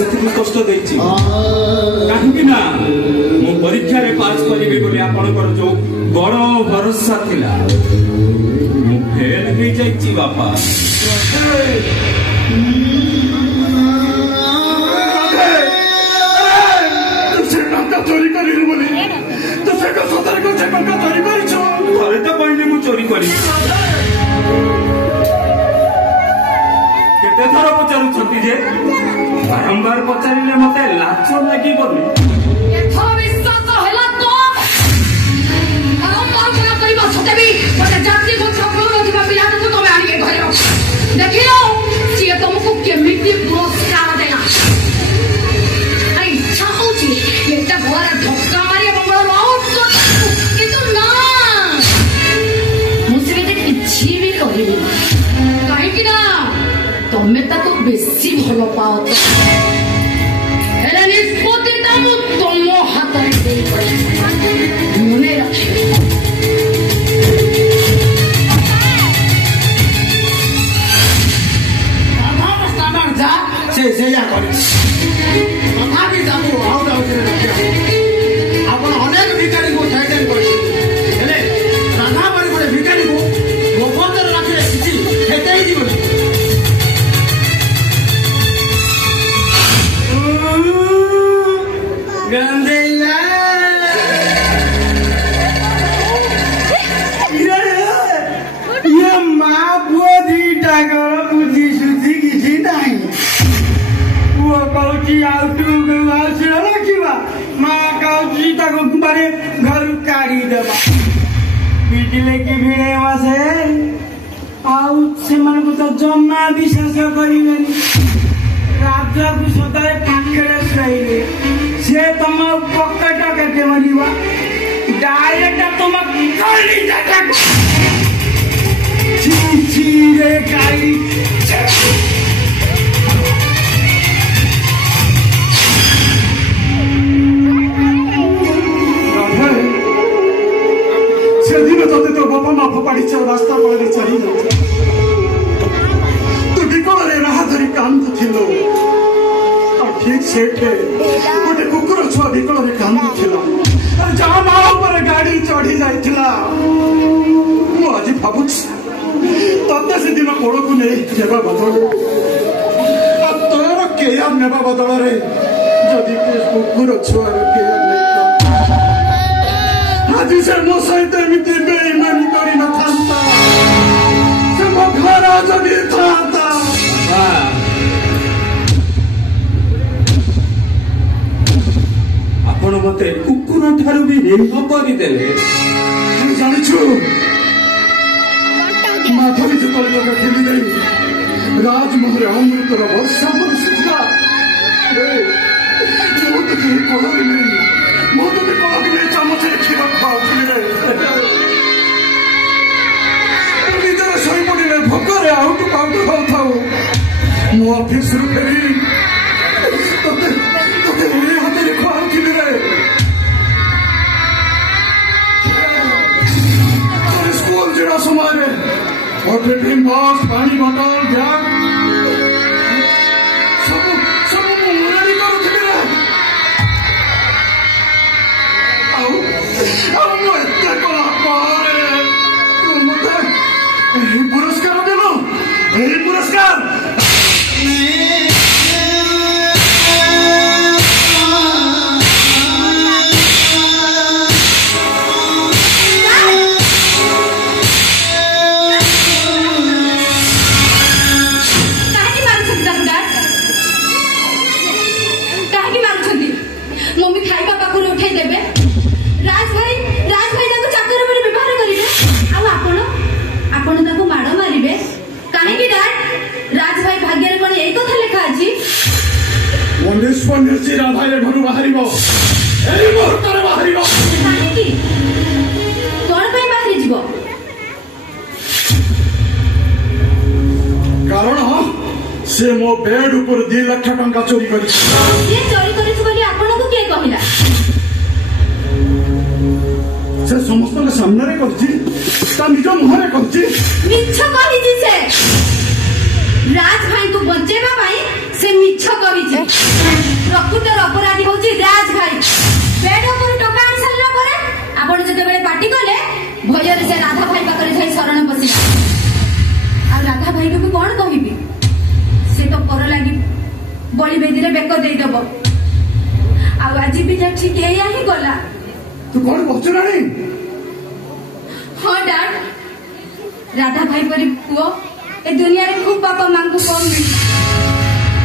से कष्ट देछि काहे ना मो परीक्षा रे पास करिबे बोली आपनकर जो बड़ भरोसा थिला मु फेल हो जाइछि बापा चोरी करी बोली तो से को सतर को से का चोरी करी छो घरे तो कहले मु चोरी करी केते थर पचारु छथि जे बारंबार पचारिले मते लाच लागि बोली एथो विश्वास होला तो बारंबार कोना करिबा छते भी मते जाति को छपलो नथिबा पिला तो तमे आनी घरे देखियो सिए तुमको केमिति पुरस्कार देना अरे इच्छा होची एटा घरे धक्का मारी बंगला आउट किंतु ना मुझे भी किछि भी कहिबी काहे कि ना तमे ताको बेसी भलो पाओ तो हेले निष्पत्तिटा मु तुम हाथ में दे पड़े मने रखे से या करे कथा भी जाबो आउ आउ करे रखिया आपण अनेक भिखारी को साइडन करे हेले राधा बारी बड़े भिखारी को गोपतर रखे सिटी हेते ही दिबो गंदेला ये मां बोधी टागर बुद्धि सुधी किसी नहीं वो कौची आउटू आसे रखिबा मां कौची ताको बारे घर काढ़ी देबा बिजली की भिड़े वासे आउ से मन को तो जम्मा विश्वास करिवेनी राजा को सदाए काकरे सहीले से तम पकेट केते मरिबा डायरेक्ट तुम काली जाटा ची रे काली दिन तोते तो बापा माँ फोपाड़ी रास्ता पड़े चढ़ी तू विकल राह धरी कांद थिलो ठीक से गोटे कुकुर छुआ विकल कांद थिला जहाँ माँ ऊपर गाड़ी चढ़ी जाइथिला मु आज भाबुछि तते से दिन कोड़ को नहीं जेबा बदल तोर केयर नेबा बदल रे जदि कुकुर छुआ केयर आज से मो सहित एमती बेईमानी करी न थांता से मो घर जदि थांता आपण मते कुकुर ठारू भी हेम करी देले जानिछु माथरी जतल जगह खेली नहीं राजमहल अमृतर वर्षा बरसिला मो तो के कोहर नहीं मो तो के कोहर में चमच खीर खाउथले निदर सही पड़िले भोकरे आउट खाउ मो ऑफिस रु फेरी तोते तोते ए हाथे खाउथले रे स्कूल जरा समय में और टिफिन बॉक्स पानी बोतल बैग सब मुरारी करुथले आउ मते कला पारे तू मते पुरस्कार देलो ए पुरस्कार निर्जी राधा ये घर बाहर मुहूर्त बाहर कौन बाहर जीव कारण से मो बेड ऊपर 2 लाख टंका चोरी कर समस्त सामने निज मुहर कर राज भाई को बचेबा से मिछ कहिछि प्रकृतर अपराधी होछि राज भाई बेड ऊपर टका आनी सारिला परे आपण जते बेले पार्टी कले भयरे से राधा भाई पाखरे जाई शरण पसिला आ राधा भाई को कोन कहिबी से तो पर लागी बलि बेदी रे बेक देई दबो आ आज भी जा ठीक एया ही गला तू कोन बचराणी हां डैड राधा भाई परी पुओ ए दुनिया रे खूब बापा मांगू कम मिली